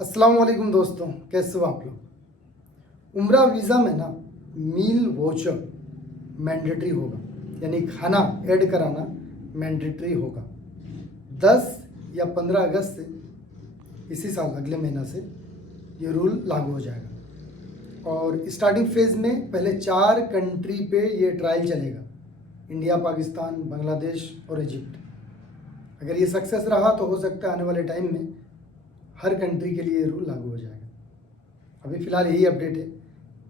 अस्सलाम वालेकुम दोस्तों, कैसे हो आप लोग। उम्रा वीज़ा में ना मील वोचर मैंडेटरी होगा, यानी खाना ऐड कराना मैंडेटरी होगा। 10 या 15 अगस्त से इसी साल अगले महीना से ये रूल लागू हो जाएगा। और स्टार्टिंग फेज़ में पहले 4 कंट्री पे ये ट्रायल चलेगा, इंडिया, पाकिस्तान, बांग्लादेश और इजिप्ट। अगर ये सक्सेस रहा तो हो सकता है आने वाले टाइम में हर कंट्री के लिए ये रूल लागू हो जाएगा। अभी फ़िलहाल यही अपडेट है।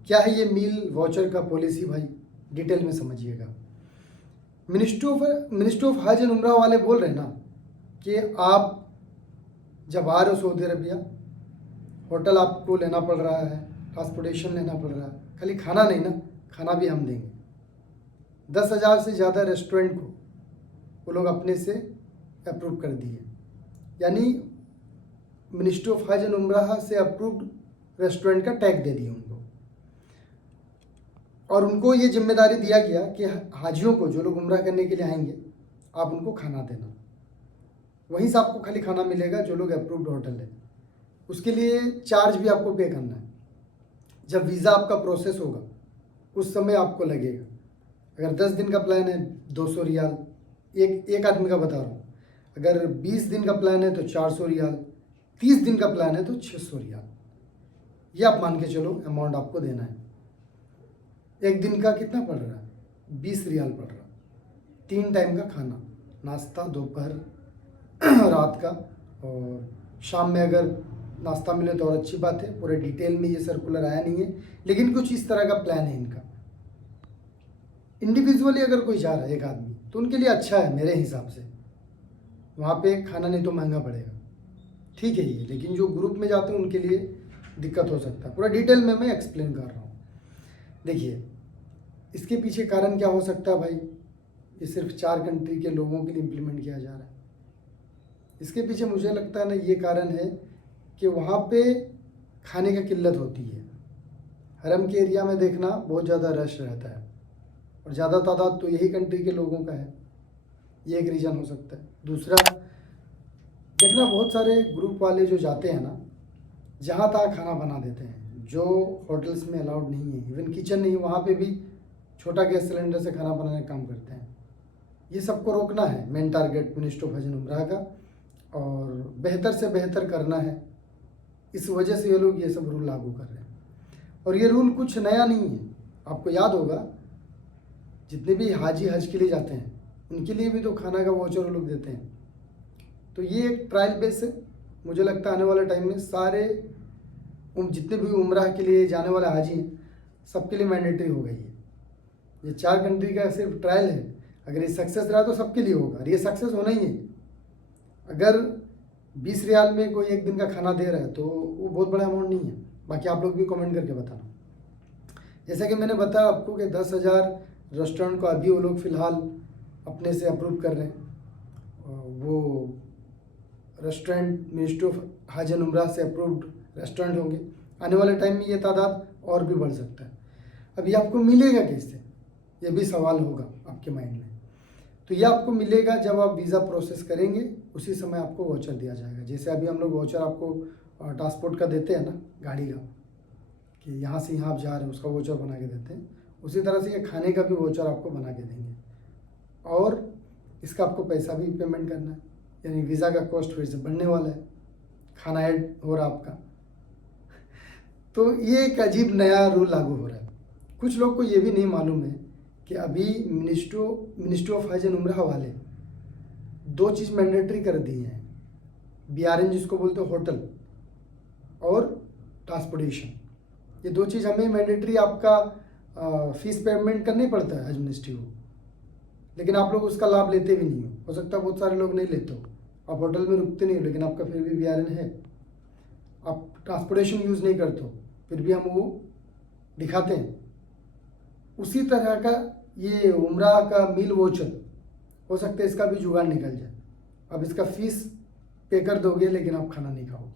क्या है ये मील वाउचर का पॉलिसी भाई, डिटेल में समझिएगा। मिनिस्ट्री ऑफ हज एंड उम्रा वाले बोल रहे हैं ना कि आप जब आ रहे हो सऊदी अरबिया, होटल आपको लेना पड़ रहा है, ट्रांसपोर्टेशन लेना पड़ रहा है, खाली खाना नहीं ना, खाना भी हम देंगे। 10,000 से ज़्यादा रेस्टोरेंट को वो लोग अपने से अप्रूव कर दिए, यानी मिनिस्ट्री ऑफ हज एंड उम्रा से अप्रूव्ड रेस्टोरेंट का टैग दे दिया उनको। और उनको ये जिम्मेदारी दिया गया कि हाजियों को, जो लोग उम्रा करने के लिए आएंगे, आप उनको खाना देना। वहीं से आपको खाली खाना मिलेगा जो लोग अप्रूव्ड होटल है। उसके लिए चार्ज भी आपको पे करना है। जब वीज़ा आपका प्रोसेस होगा उस समय आपको लगेगा। अगर 10 दिन का प्लान है 200 रियाल, एक आदमी का बता रहा हूँ। अगर 20 दिन का प्लान है तो 400 रियाल, 30 दिन का प्लान है तो 600 रियाल। ये आप मान के चलो अमाउंट आपको देना है। एक दिन का कितना पड़ रहा है? 20 रियाल पड़ रहा। 3 टाइम का खाना, नाश्ता, दोपहर, रात का, और शाम में अगर नाश्ता मिले तो और अच्छी बात है। पूरे डिटेल में ये सर्कुलर आया नहीं है, लेकिन कुछ इस तरह का प्लान है इनका। इंडिविजुअली अगर कोई जा रहा है एक आदमी, तो उनके लिए अच्छा है मेरे हिसाब से। वहाँ पे खाना नहीं तो महंगा पड़ेगा, ठीक है ये। लेकिन जो ग्रुप में जाते हैं उनके लिए दिक्कत हो सकता है। पूरा डिटेल में मैं एक्सप्लेन कर रहा हूँ। देखिए, इसके पीछे कारण क्या हो सकता है भाई। ये सिर्फ 4 कंट्री के लोगों के लिए इम्प्लीमेंट किया जा रहा है। इसके पीछे मुझे लगता है ना ये कारण है कि वहाँ पे खाने का किल्लत होती है। हरम के एरिया में देखना बहुत ज़्यादा रश रहता है, और ज़्यादा तादाद तो यही कंट्री के लोगों का है। ये एक रीज़न हो सकता है। दूसरा, देखना बहुत सारे ग्रुप वाले जो जाते हैं ना, जहाँ तहाँ खाना बना देते हैं, जो होटल्स में अलाउड नहीं है। इवन किचन नहीं, वहाँ पे भी छोटा गैस सिलेंडर से खाना बनाने का काम करते हैं। ये सबको रोकना है मेन टारगेट मिनिस्ट्री ऑफ हज एंड उम्रा का, और बेहतर से बेहतर करना है। इस वजह से ये लोग ये सब रूल लागू कर रहे हैं। और ये रूल कुछ नया नहीं है। आपको याद होगा, जितने भी हाजी हज के लिए जाते हैं उनके लिए भी तो खाना का वाउचर लोग देते हैं। तो ये एक ट्रायल बेस है। मुझे लगता है आने वाले टाइम में सारे जितने भी उम्रा के लिए जाने वाले हाजी हैं, सबके लिए मैंडेटरी हो गई है। ये 4 कंट्री का सिर्फ ट्रायल है। अगर ये सक्सेस रहा तो सबके लिए होगा, और ये सक्सेस होना ही है। अगर 20 रियाल में कोई एक दिन का खाना दे रहा है तो वो बहुत बड़ा अमाउंट नहीं है। बाकी आप लोग भी कमेंट करके बताना। जैसा कि मैंने बताया आपको कि 10,000 रेस्टोरेंट को अभी वो लोग फ़िलहाल अपने से अप्रूव कर रहे हैं। वो रेस्टोरेंट मिनिस्ट्री ऑफ हज एंड उम्रा से अप्रूव्ड रेस्टोरेंट होंगे। आने वाले टाइम में ये तादाद और भी बढ़ सकता है। अभी आपको मिलेगा कैसे, ये भी सवाल होगा आपके माइंड में। तो ये आपको मिलेगा जब आप वीज़ा प्रोसेस करेंगे, उसी समय आपको वाउचर दिया जाएगा। जैसे अभी हम लोग वाउचर आपको ट्रांसपोर्ट का देते हैं ना, गाड़ी का, कि यहाँ से यहाँ आप जा रहे हैं, उसका वाउचर बना के देते हैं। उसी तरह से ये खाने का भी वाउचर आपको बना के देंगे, और इसका आपको पैसा भी पेमेंट करना है। यानी वीज़ा का कॉस्ट फिर से बढ़ने वाला है, खाना ऐड हो रहा आपका। तो ये एक अजीब नया रूल लागू हो रहा है। कुछ लोग को ये भी नहीं मालूम है कि अभी मिनिस्ट्री ऑफ हज एंड उम्रा वाले 2 चीज़ मैंडेटरी कर दी हैं। BRN जिसको बोलते हो, होटल और ट्रांसपोर्टेशन। ये 2 चीज़ हमें मैंडेटरी, आपका फीस पेमेंट करनी पड़ता है हज मिनिस्ट्री को, लेकिन आप लोग उसका लाभ लेते भी नहीं हो सकता है बहुत सारे लोग नहीं लेते हो। आप होटल में रुकते नहीं हो, लेकिन आपका फिर भी BRN है। आप ट्रांसपोर्टेशन यूज़ नहीं करते हो, फिर भी हम वो दिखाते हैं। उसी तरह का ये उम्रा का मील वोचर हो सकता है, इसका भी जुगाड़ निकल जाए। अब इसका फीस पे कर दोगे, लेकिन आप खाना नहीं खाओगे।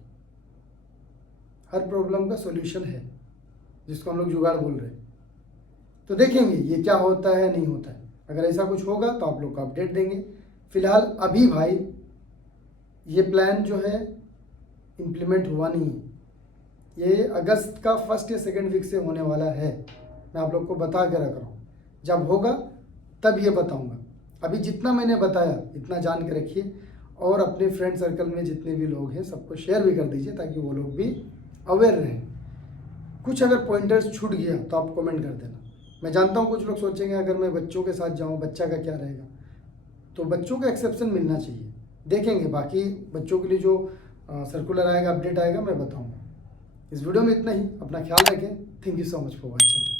हर प्रॉब्लम का सॉल्यूशन है, जिसको हम लोग जुगाड़ बोल रहे हैं। तो देखेंगे ये क्या होता है, नहीं होता है। अगर ऐसा कुछ होगा तो आप लोग को अपडेट देंगे। फिलहाल अभी भाई ये प्लान जो है इम्प्लीमेंट हुआ नहीं है। ये अगस्त का फर्स्ट या सेकेंड वीक से होने वाला है। मैं आप लोग को बता के रख रहा हूँ, जब होगा तब ये बताऊँगा। अभी जितना मैंने बताया इतना जान के रखिए, और अपने फ्रेंड सर्कल में जितने भी लोग हैं सबको शेयर भी कर दीजिए ताकि वो लोग भी अवेयर रहें। कुछ अगर पॉइंटर्स छूट गया तो आप कमेंट कर देना। मैं जानता हूँ कुछ लोग सोचेंगे अगर मैं बच्चों के साथ जाऊँ बच्चा का क्या रहेगा, तो बच्चों का एक्सेप्शन मिलना चाहिए। देखेंगे बाकी बच्चों के लिए जो सर्कुलर आएगा, अपडेट आएगा, मैं बताऊँगा। इस वीडियो में इतना ही। अपना ख्याल रखें। Thank you so much for watching.